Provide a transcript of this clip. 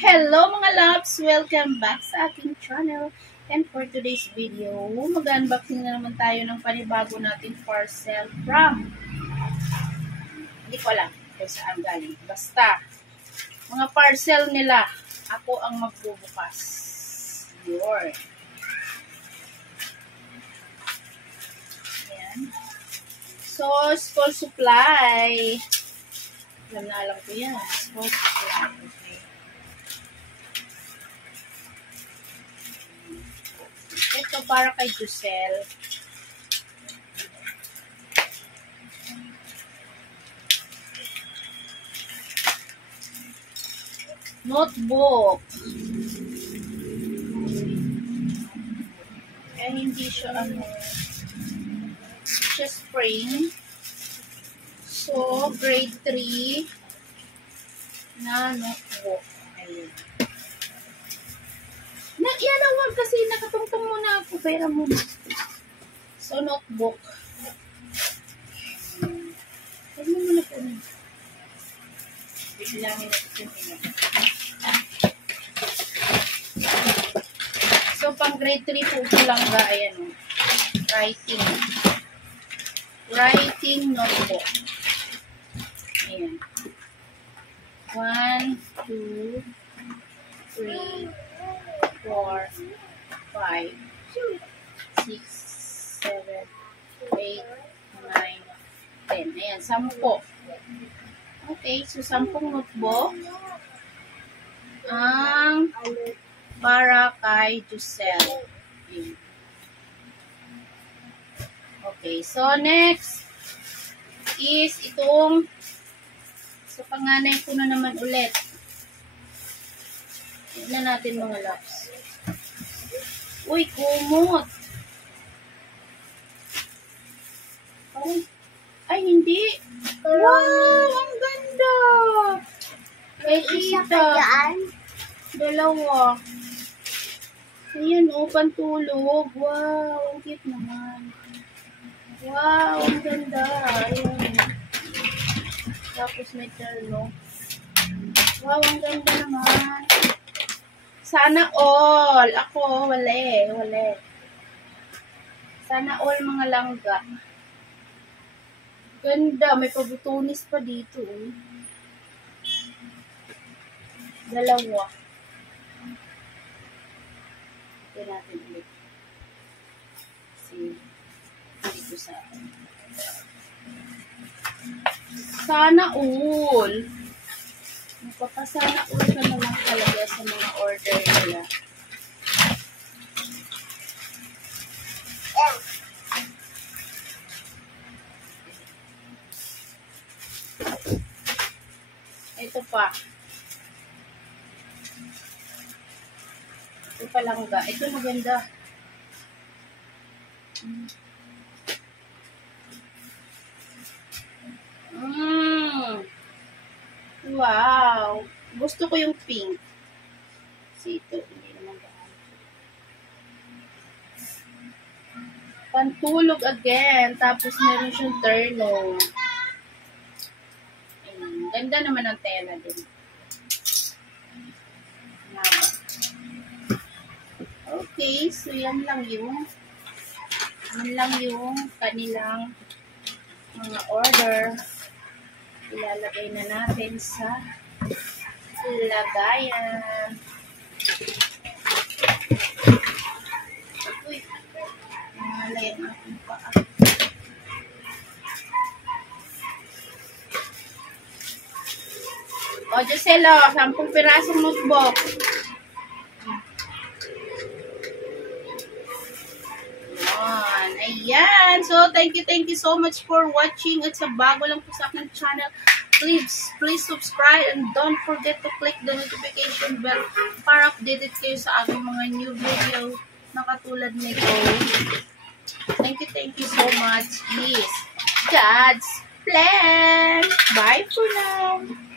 Hello mga loves! Welcome back sa aking channel. And for today's video, mag-unboxing na naman tayo ng panibago natin parcel from hindi ko alam kung saan galing. Basta, mga parcel nila, ako ang magbubukas. Yun. Ayan. So, school supply. Alam ko yan. School supply. Okay. Ito para kay Giselle. Notebook. Eh, hindi siya siya spring. So, grade 3 na notebook. Ayun. Yan ang wag kasi nakatungtong muna ako. Pera muna. So, notebook. Huwag mo muna po. Bibilangin natin yung So, pang grade 3 po ito lang ga. Ayan o. Writing. Writing notebook. Ayan. 1, 2, 3, 4, 5, 6, 7, 8, 9, 10. Ayan, 10. Okay, so 10 notebook ang para kay Giselle. Ayan. Okay, so next is itong sa panganay ko na naman ulit. Tignan natin mga loves. Uy, kumot. Ay, hindi. Wow, ang ganda. Kay Tita. Dalawa. Ayan, pantulog. Wow, ang cute naman. Wow, ang ganda. Ayan. Tapos may terno. Wow, ang ganda naman. Sana all. Ako, wala. Sana all mga langga. Ganda. May pabutunis pa dito. Dalawa. Ito natin ulit. See. Dito sa akin. Sana all. Magpapasana all ka na lang talaga sa mga order nila. Ito pa. Ito pa lang ga. Ito maganda. Wow. Gusto ko yung pink. Kasi ito, hindi naman gaan. Pantulog again. Tapos meron siyang terno. Ganda naman ang tela din. Okay, so yan lang yung kanilang mga order. Ilalagay na natin sa lagayan. Uy, malay ang aking paa. O, Giselle, 10 pirasong notebook. Ayan. So, thank you so much for watching. At sa bago lang po sa aking channel, please subscribe and don't forget to click the notification bell para updated kayo sa aking mga new video na katulad nito. Thank you so much. Please. God's plan. Bye for now.